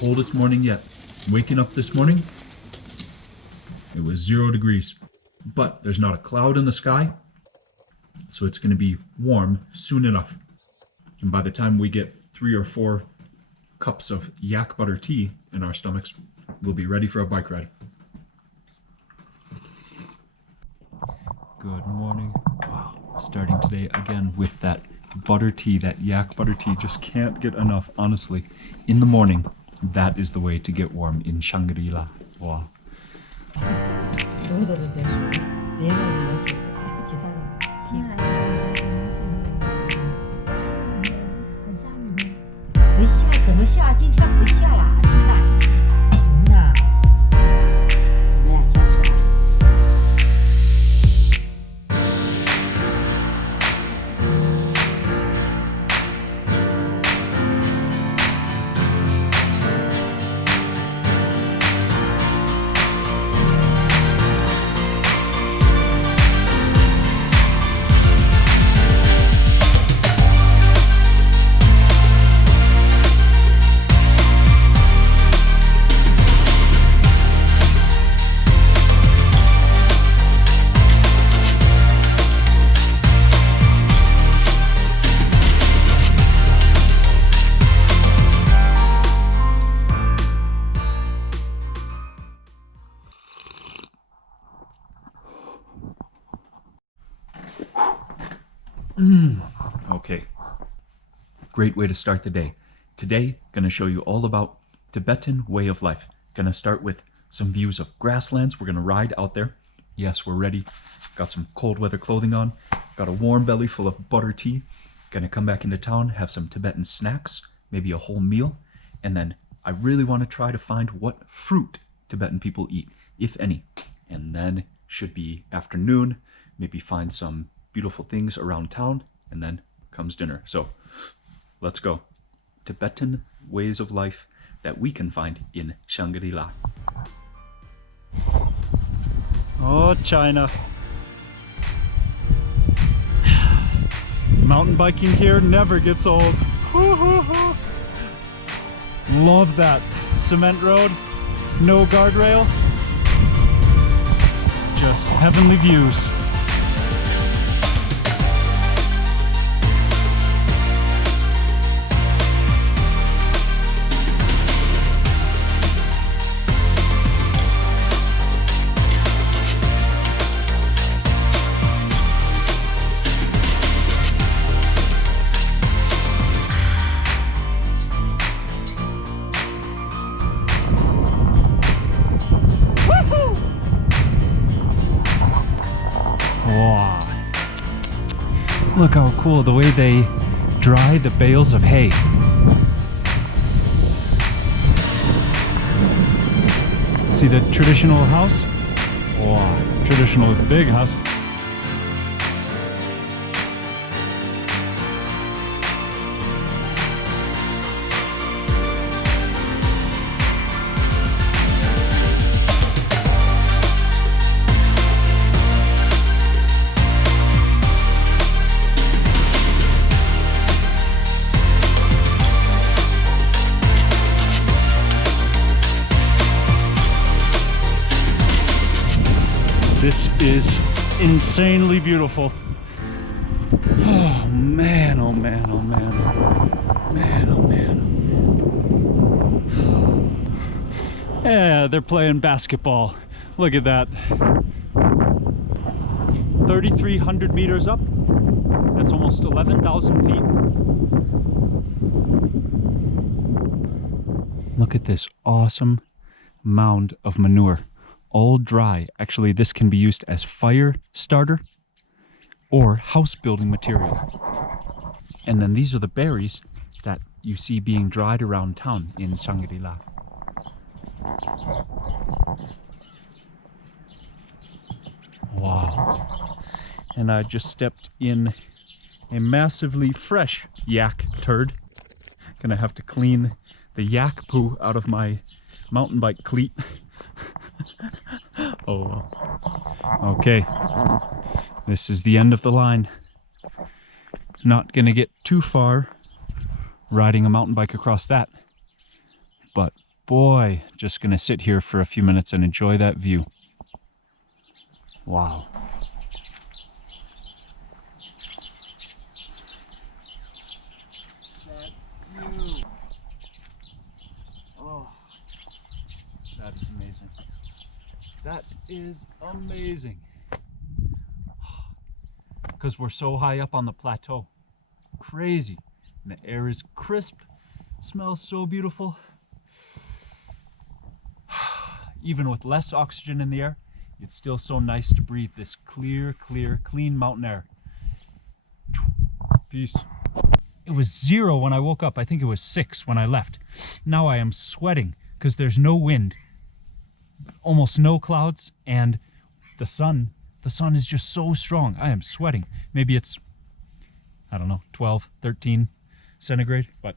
Coldest morning yet. Waking up this morning, it was 0 degrees, but there's not a cloud in the sky, so it's going to be warm soon enough. And by the time we get 3 or 4 cups of yak butter tea in our stomachs, we'll be ready for a bike ride. Good morning. Wow. Starting today again with that butter tea, that yak butter tea. Just can't get enough, honestly. In the morning, that is the way to get warm in Shangri-La. Wow. 'Okay. Great way to start the day. Today, gonna show you all about Tibetan way of life. Gonna start with some views of grasslands. We're gonna ride out there. Yes, we're ready. Got some cold weather clothing on. Got a warm belly full of butter tea. Gonna come back into town, have some Tibetan snacks, maybe a whole meal. And then I really want to try to find what fruit Tibetan people eat, if any. And then should be afternoon, maybe find some beautiful things around town, and then comes dinner. So let's go. Tibetan ways of life that we can find in Shangri-La. Oh, China. Mountain biking here never gets old. Love that. Cement road, no guardrail, just heavenly views. Wow. Look how cool the way they dry the bales of hay. See the traditional house? Wow, traditional big house. This is insanely beautiful. Oh man, oh man, oh man. Man, oh man. Yeah, they're playing basketball. Look at that. 3,300 meters up. That's almost 11,000 feet. Look at this awesome mound of manure. All dry. Actually, this can be used as fire starter or house building material. And then these are the berries that you see being dried around town in Shangri-La. Wow. And I just stepped in a massively fresh yak turd. Gonna have to clean the yak poo out of my mountain bike cleat. Oh well. Okay. This is the end of the line. Not gonna get too far riding a mountain bike across that, but boy, just gonna sit here for a few minutes and enjoy that view. Wow. That view. Oh, that is amazing. That is amazing. Because we're so high up on the plateau. Crazy. And the air is crisp. Smells so beautiful. Even with less oxygen in the air, it's still so nice to breathe this clear, clean mountain air. Peace. It was 0 when I woke up. I think it was 6 when I left. Now I am sweating because there's no wind, almost no clouds, and the sun is just so strong. I am sweating. Maybe it's, I don't know, 12, 13 centigrade, but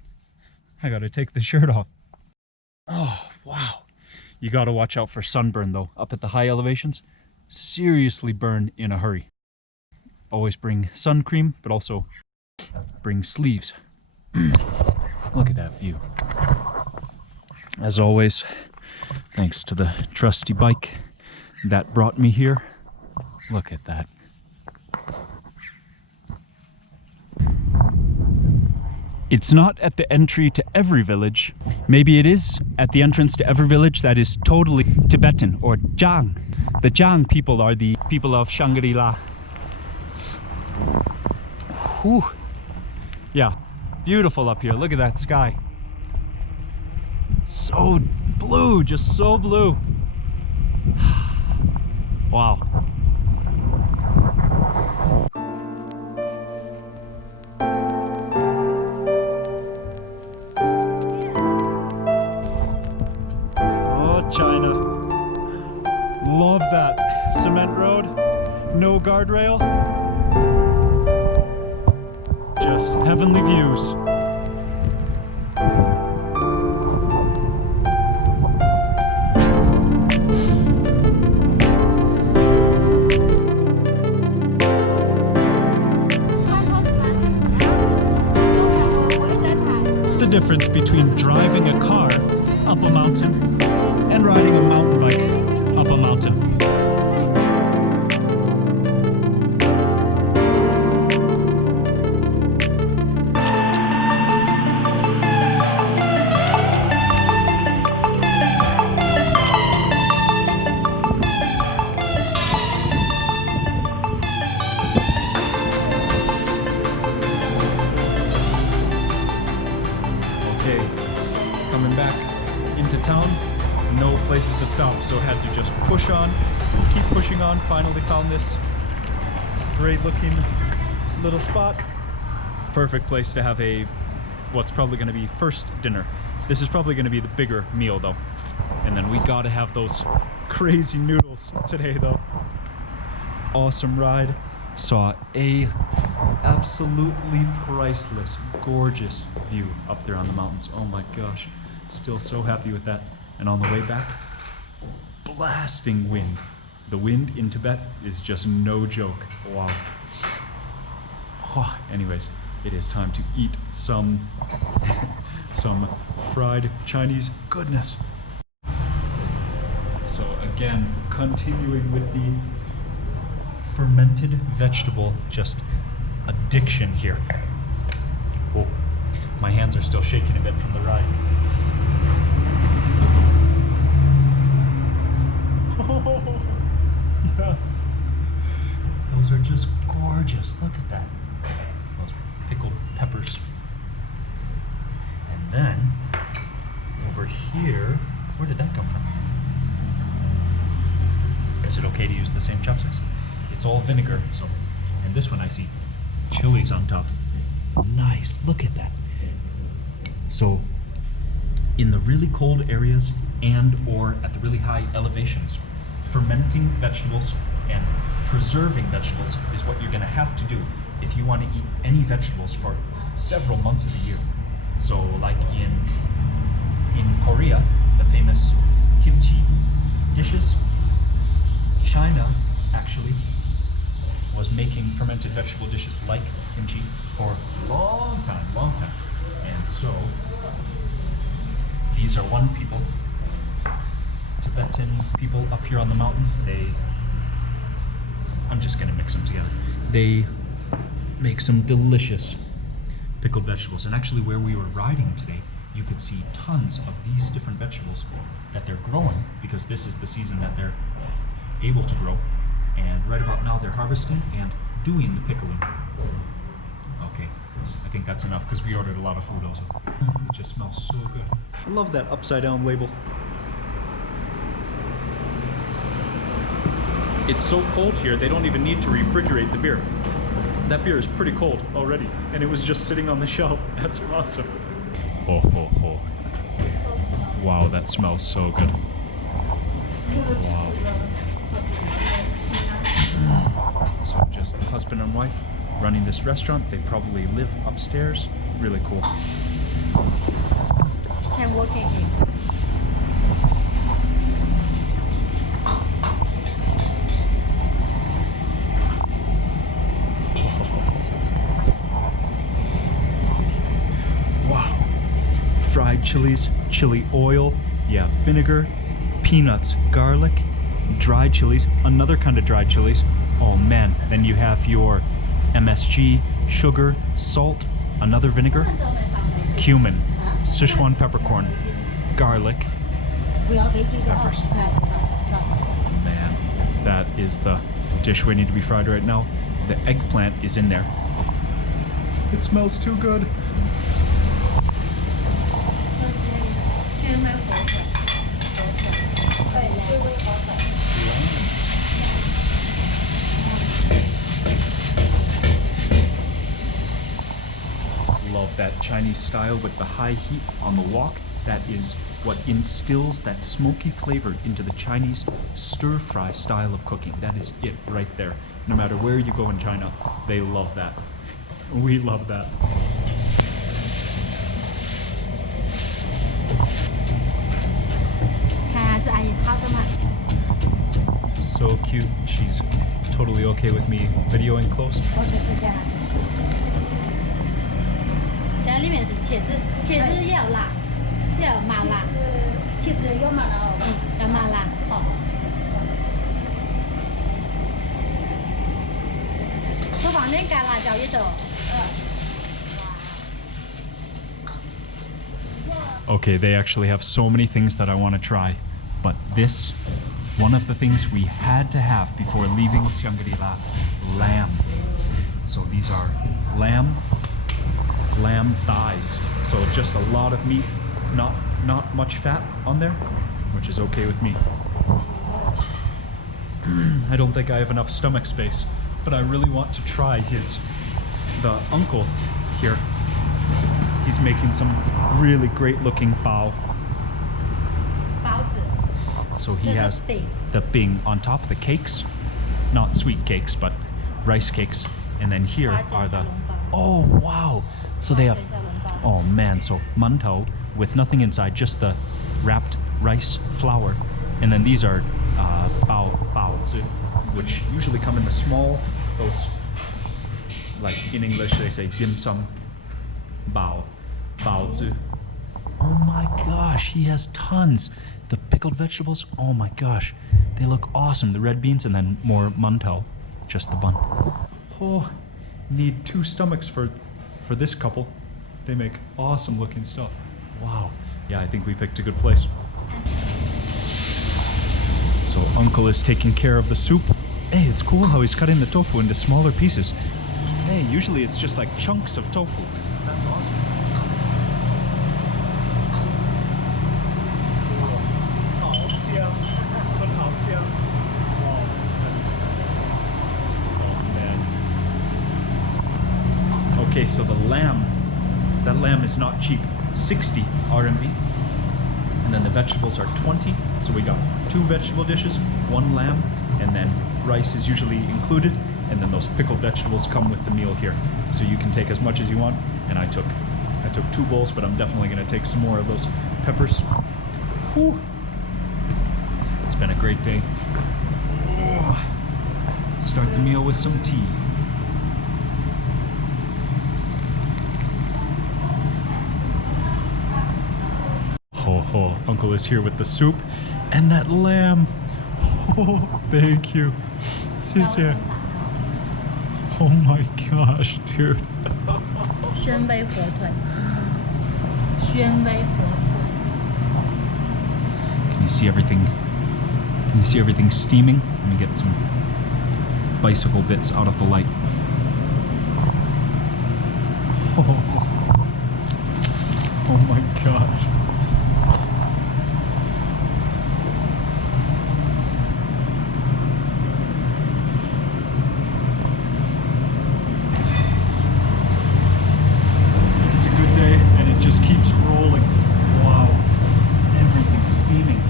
I gotta take the shirt off. Oh, wow. You gotta watch out for sunburn though. Up at the high elevations, seriously burn in a hurry. Always bring sun cream, but also bring sleeves. Look at that view. As always, thanks to the trusty bike that brought me here. Look at that. It's not at the entry to every village. Maybe it is at the entrance to every village that is totally Tibetan or Zhang. The Zhang people are the people of Shangri-La. Whew. Yeah, beautiful up here. Look at that sky. So blue, just so blue. Wow. China. Love that cement road, no guardrail, just heavenly views. The difference between driving a car up a mountain and riding a mountain bike up a mountain. Okay, coming back into town. No places to stop, so had to just push on, keep pushing on. Finally found this great looking little spot. Perfect place to have what's probably going to be first dinner. This is probably going to be the bigger meal though. And then we gotta have those crazy noodles today though. Awesome ride. Saw a absolutely priceless, gorgeous view up there on the mountains. Oh my gosh, still so happy with that. And on the way back, blasting wind. The wind in Tibet is just no joke. Wow. Oh, anyways, it is time to eat some fried Chinese goodness. So again, continuing with the fermented vegetable just addiction here. Oh, my hands are still shaking a bit from the ride. Oh, yes. Those are just gorgeous. Look at that. Those pickled peppers. And then, over here, where did that come from? Is it okay to use the same chopsticks? It's all vinegar, so. And this one I see chilies on top. Nice, look at that. So, in the really cold areas and or at the really high elevations, fermenting vegetables and preserving vegetables is what you're gonna have to do if you want to eat any vegetables for several months of the year. So like in Korea, the famous kimchi dishes, China actually was making fermented vegetable dishes like kimchi for a long time. And so these are one people, Tibetan people up here on the mountains. I'm just gonna mix them together. They make some delicious pickled vegetables. And actually where we were riding today, you could see tons of these different vegetables that they're growing because this is the season that they're able to grow. And right about now they're harvesting and doing the pickling. Okay, I think that's enough because we ordered a lot of food also. It just smells so good. I love that upside down label. It's so cold here, they don't even need to refrigerate the beer. That beer is pretty cold already, and it was just sitting on the shelf. That's awesome. Oh, oh, oh. Wow, that smells so good. Wow. So just husband and wife running this restaurant. They probably live upstairs. Really cool. Can walk in. Wow. Fried chilies, chili oil, yeah, vinegar, peanuts, garlic, dried chilies, another kind of dried chilies. Oh man, then you have your MSG, sugar, salt, another vinegar, cumin, Sichuan peppercorn, garlic, peppers. Man, that is the dish waiting to be fried right now. The eggplant is in there. It smells too good. Love that Chinese style with the high heat on the wok. That is what instills that smoky flavor into the Chinese stir-fry style of cooking. That is it right there. No matter where you go in China, they love that. We love that. So cute. She's totally okay with me videoing close. 现在里面是茄子，茄子也要辣，也要麻辣。茄子要麻辣哦。要麻辣。好。多放点干辣椒也得。Okay, they actually have so many things that I want to try, but this, one of the things we had to have before leaving Shangri-La, lamb. So these are lamb thighs. So just a lot of meat, not much fat on there, which is okay with me. I don't think I have enough stomach space, but I really want to try the uncle here. He's making some really great looking bao. So he has the bing on top of the cakes, not sweet cakes, but rice cakes. And then here are the, oh wow. So they have, oh man, so mantao with nothing inside, just the wrapped rice flour. And then these are baozi, which usually come in the small, those, like in English they say dim sum, baozi. Oh my gosh, he has tons. The pickled vegetables, oh my gosh, they look awesome. The red beans and then more mantao, just the bun. Oh, need 2 stomachs for this couple. They make awesome looking stuff. Wow. Yeah, I think we picked a good place. So Uncle is taking care of the soup. Hey, it's cool how he's cutting the tofu into smaller pieces. Hey, usually it's just like chunks of tofu. That's awesome. Okay, so the lamb, that lamb is not cheap, 60 RMB. And then the vegetables are 20. So we got 2 vegetable dishes, 1 lamb, and then rice is usually included. And then those pickled vegetables come with the meal here. So you can take as much as you want. And I took 2 bowls, but I'm definitely gonna take some more of those peppers. Whew. It's been a great day. Oh. Start the meal with some tea. Ho ho Uncle is here with the soup and that lamb. Oh, thank you. 谢谢. Oh my gosh, dude. 宣威火腿，宣威火腿。 Can you see everything? Can you see everything steaming? Let me get some bicycle bits out of the light. Oh my gosh. It's a good day and it just keeps rolling. Wow. Everything's steaming.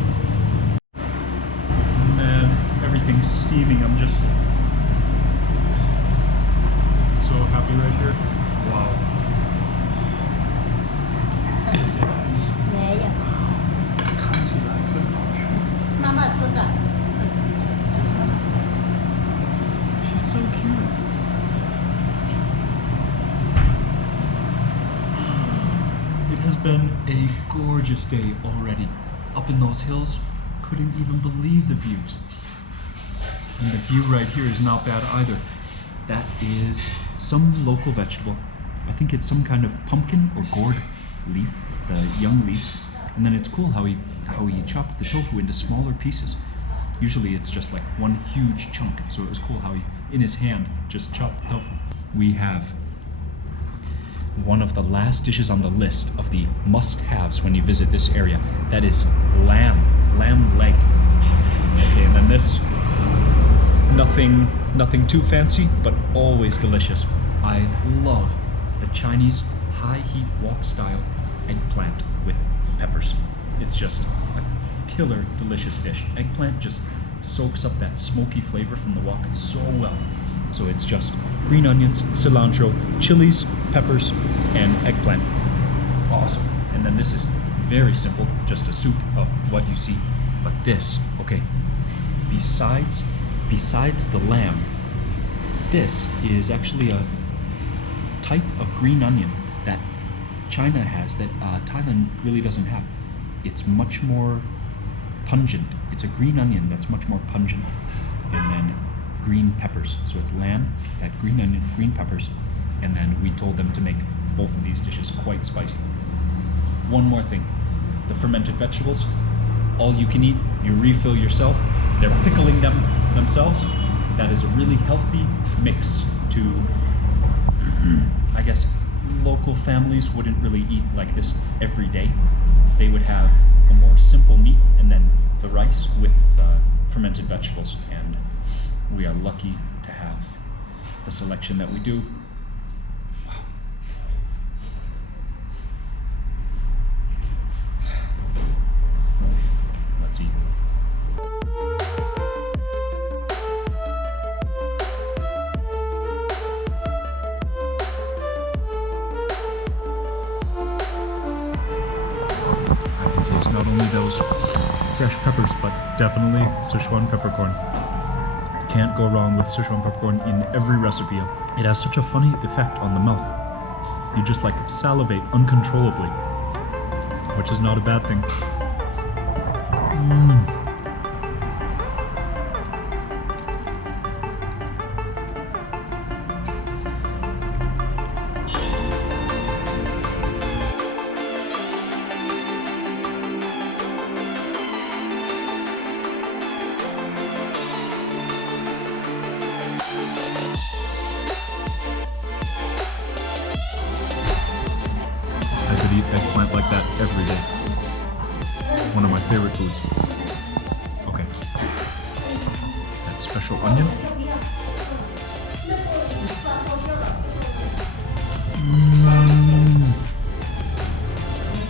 Man, everything's steaming. I'm just so happy right here. Wow. 谢谢。没有，看起来很好吃。妈妈吃的。 She's so cute. It has been a gorgeous day already. Up in those hills, couldn't even believe the views. And the view right here is not bad either. That is some local vegetable. I think it's some kind of pumpkin or gourd leaf, the young leaves. And then it's cool how he chopped the tofu into smaller pieces. Usually it's just like one huge chunk. So it was cool how he, in his hand, just chopped the tofu. We have one of the last dishes on the list of the must-haves when you visit this area. That is lamb leg. Okay, and then this, nothing too fancy, but always delicious. I love the Chinese high heat wok style eggplant with peppers. It's just a killer delicious dish. Eggplant just soaks up that smoky flavor from the wok so well. So it's just green onions, cilantro, chilies, peppers, and eggplant. Awesome. And then this is very simple, just a soup of what you see. But this, okay, besides the lamb, this is actually a type of green onion that China has that Thailand really doesn't have. It's much more pungent. It's a green onion that's much more pungent. And then green peppers. So it's lamb, that green onion, green peppers, and then we told them to make both of these dishes quite spicy. One more thing, the fermented vegetables, all you can eat, you refill yourself. They're pickling them themselves. That is a really healthy mix to, I guess, local families wouldn't really eat like this every day. They would have a more simple meat and then the rice with the fermented vegetables. And we are lucky to have the selection that we do. Wow. Let's eat. I can taste not only those fresh peppers, but definitely Sichuan peppercorn. Can't go wrong with Sichuan peppercorn in every recipe. It has such a funny effect on the mouth. You just like salivate uncontrollably, which is not a bad thing. I could eat eggplant like that every day. One of my favorite foods. Okay. That special onion.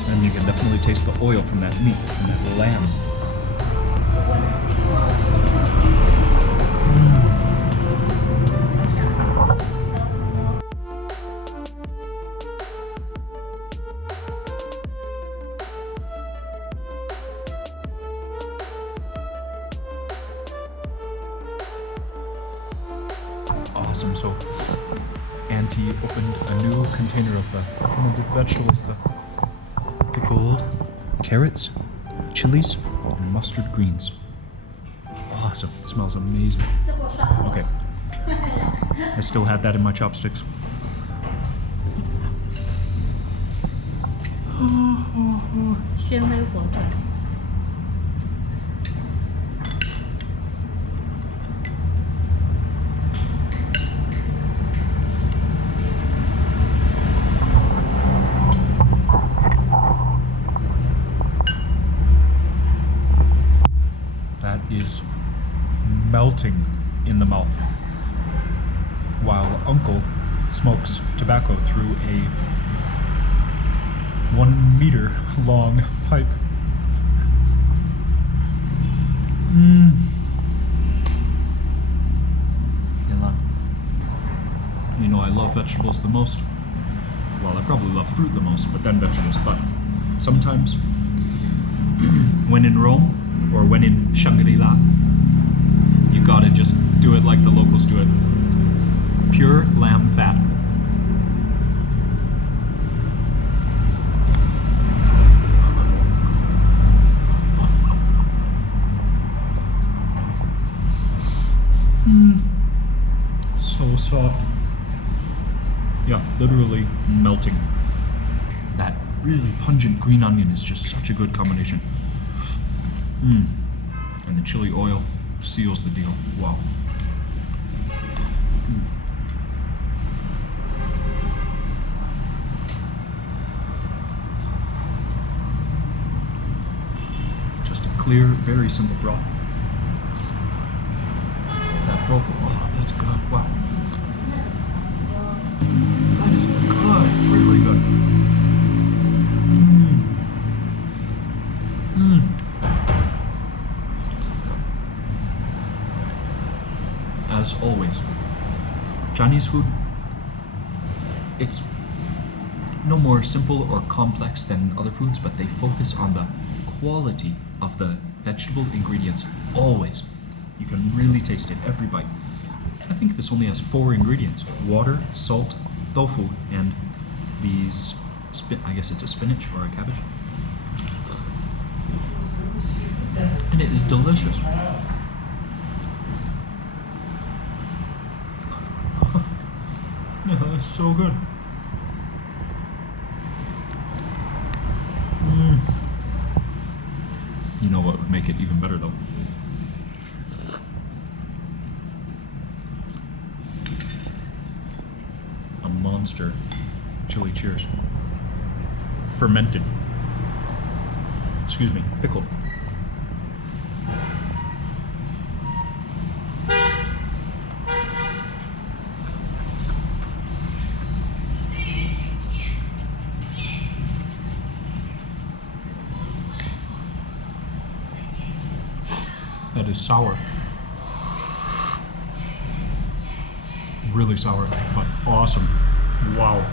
And you can definitely taste the oil from that meat, from that lamb. Awesome. So Auntie opened a new container of the fermented vegetables, the pickled carrots, chilies and mustard greens. Awesome. It smells amazing. Okay. I still had that in my chopsticks. That is melting in the mouth, while Uncle smokes tobacco through a 1 meter long pipe. Yunnan. You know, I love vegetables the most. Well, I probably love fruit the most, but then vegetables. But sometimes, when in Rome, or when in Shangri-La, you gotta just do it like the locals do it. Pure lamb fat. So soft. Yeah, literally melting. That really pungent green onion is just such a good combination. And the chili oil seals the deal. Wow. Just a clear, very simple broth. That tofu, oh, that's good. Wow. That is good, really good. As always, Chinese food, it's no more simple or complex than other foods, but they focus on the quality of the vegetable ingredients, always. You can really taste it every bite. I think this only has 4 ingredients: water, salt, tofu, and these, I guess it's a spinach or a cabbage. And it is delicious. Yeah, that's so good. You know what would make it even better though? A monster chili cheers. Fermented. Excuse me, pickled. That is sour. Really sour, but awesome. Wow.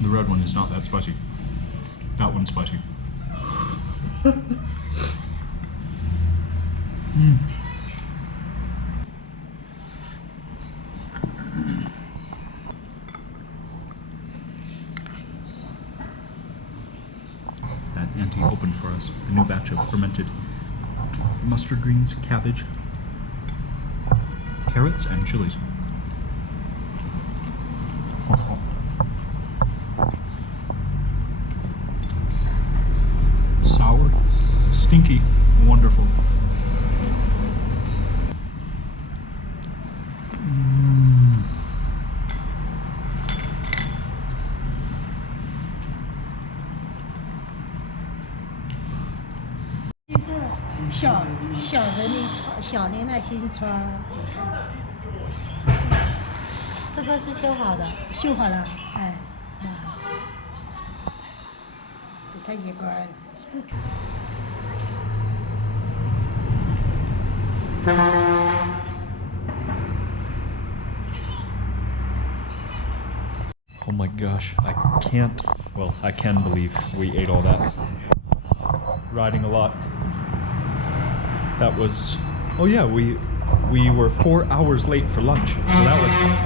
The red one is not that spicy. That one's spicy. That auntie opened for us a new batch of fermented mustard greens, cabbage, carrots, and chilies. Sour, stinky, wonderful.小年的新川，这个是修好的，修好了，哎，它一个Oh my gosh, I can't, well, I can believe we ate all that. Riding a lot. That was, oh yeah, we were 4 hours late for lunch. So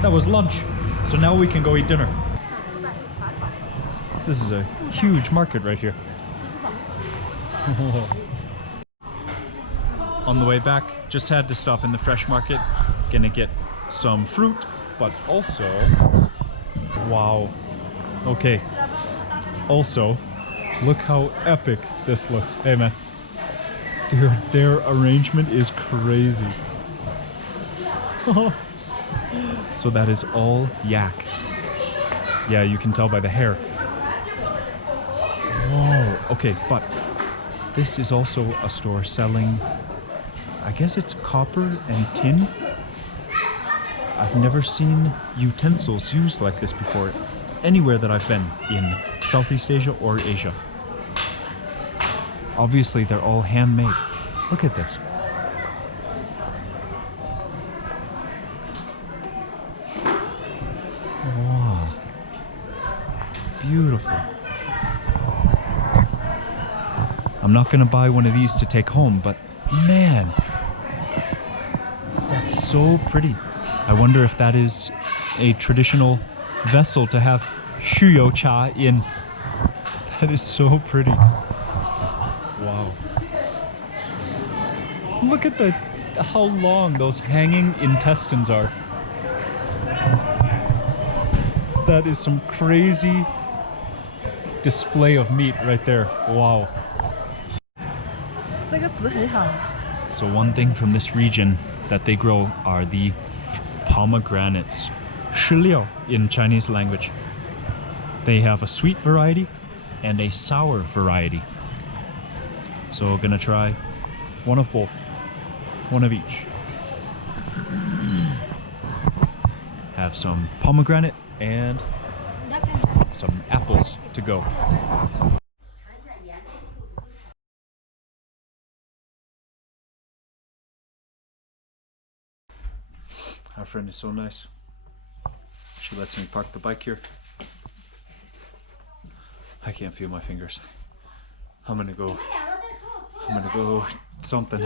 that was lunch. So now we can go eat dinner. This is a huge market right here. On the way back, just had to stop in the fresh market. Gonna get some fruit, but also, wow. Okay. Also, look how epic this looks. Hey man. Dude, their arrangement is crazy. So that is all yak. Yeah, you can tell by the hair. Whoa, okay, but this is also a store selling, I guess it's copper and tin. I've never seen utensils used like this before anywhere that I've been in Southeast Asia or Asia. Obviously, they're all handmade. Look at this. Wow. Beautiful. I'm not gonna buy one of these to take home, but man, that's so pretty. I wonder if that is a traditional vessel to have shuyo cha in. That is so pretty. Wow. Look at how long those hanging intestines are. That is some crazy display of meat right there. Wow. So one thing from this region that they grow are the pomegranates, 石榴 in Chinese language. They have a sweet variety and a sour variety. So gonna try one of both, one of each. Have some pomegranate and some apples to go. Our friend is so nice. She lets me park the bike here. I can't feel my fingers. I'm gonna go something.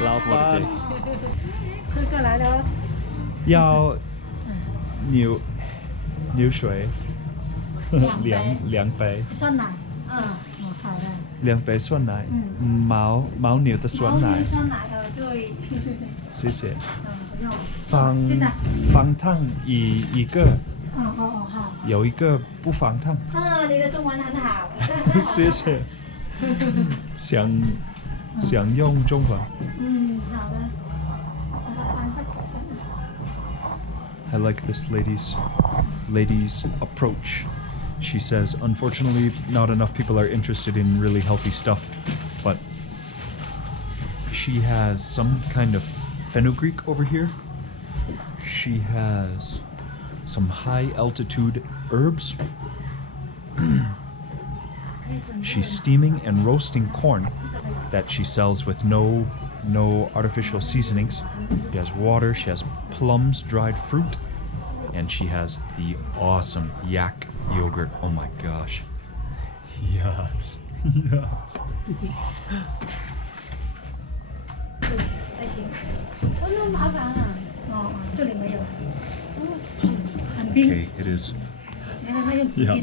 Loud day. 要牛水2杯 酸奶，好的。 2杯酸奶，牦牛的酸奶， 酸奶对。谢谢。不用。放汤一个，好。有一个不放汤。你的中文很好。谢谢。想用中文。好的。 I like this lady's approach. She says, unfortunately, not enough people are interested in really healthy stuff, but she has some kind of fenugreek over here. She has some high altitude herbs. She's steaming and roasting corn that she sells with no artificial seasonings. She has water, she has plums, dried fruit, and she has the awesome yak yogurt. Oh my gosh. Yes. Yes. Okay, it is. Yeah,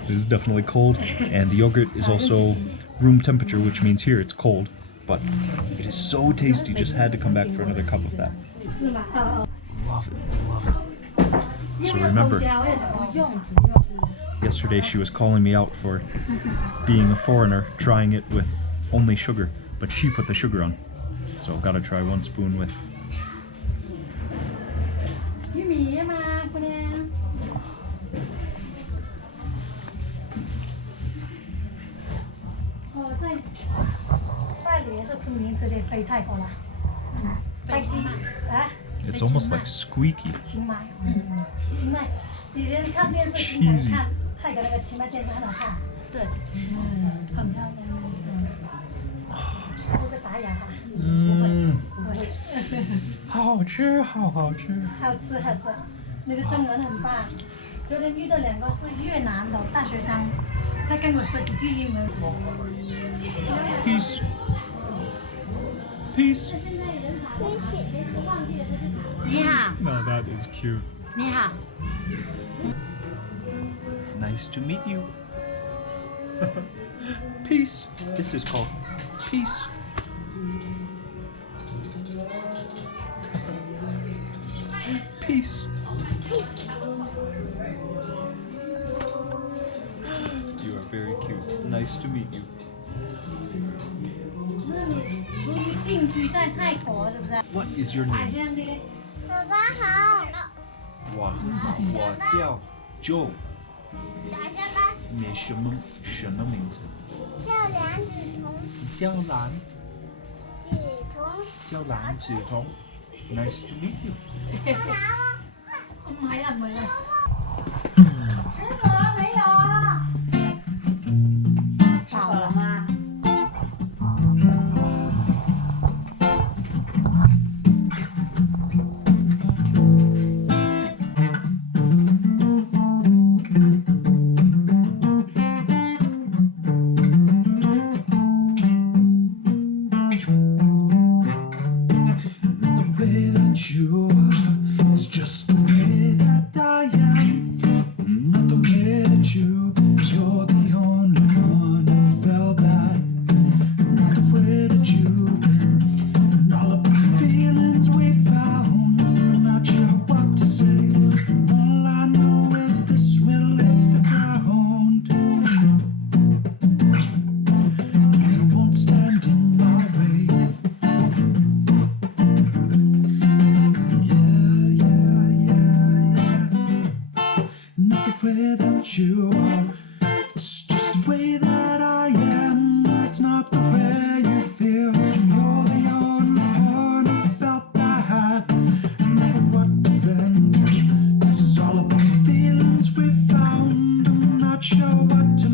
this is definitely cold, and the yogurt is also room temperature, which means here it's cold, but it is so tasty. Just had to come back for another cup of that. Love it, love it. So remember, yesterday she was calling me out for being a foreigner, trying it with only sugar, but she put the sugar on. So I've got to try 1 spoon with. It's almost like squeaky. Cheesy. 好吃，好吃。好吃。你的中文很棒。昨天遇到2个是越南的大学生，他跟我说几句英文。Peace. 你好， No, that is cute. 你好。 Nice to meet you. Peace. This is called peace. Peace. You are very cute. Nice to meet you. 那你属于定居在泰国是不是？ What is your 海 name? 鲜的。哥哥好，我叫 Joe。大家吧，你什么名字？叫梁子彤，叫蓝。子彤，叫蓝子彤。Nice to meet you. 买了没了？吃了没有啊？饱了吗？ The way that you are, it's just the way that I am. Not the way that you're the only one who felt that. Not the way that and all of the feelings we found. I'm not sure what to say. All I know is this will hit the ground. You won't stand in my way. Not the way that you are, it's just the way that I am. It's not the way you feel. You're the only one who felt that. No matter what you've been, this is all about the feelings we found. I'm not sure what to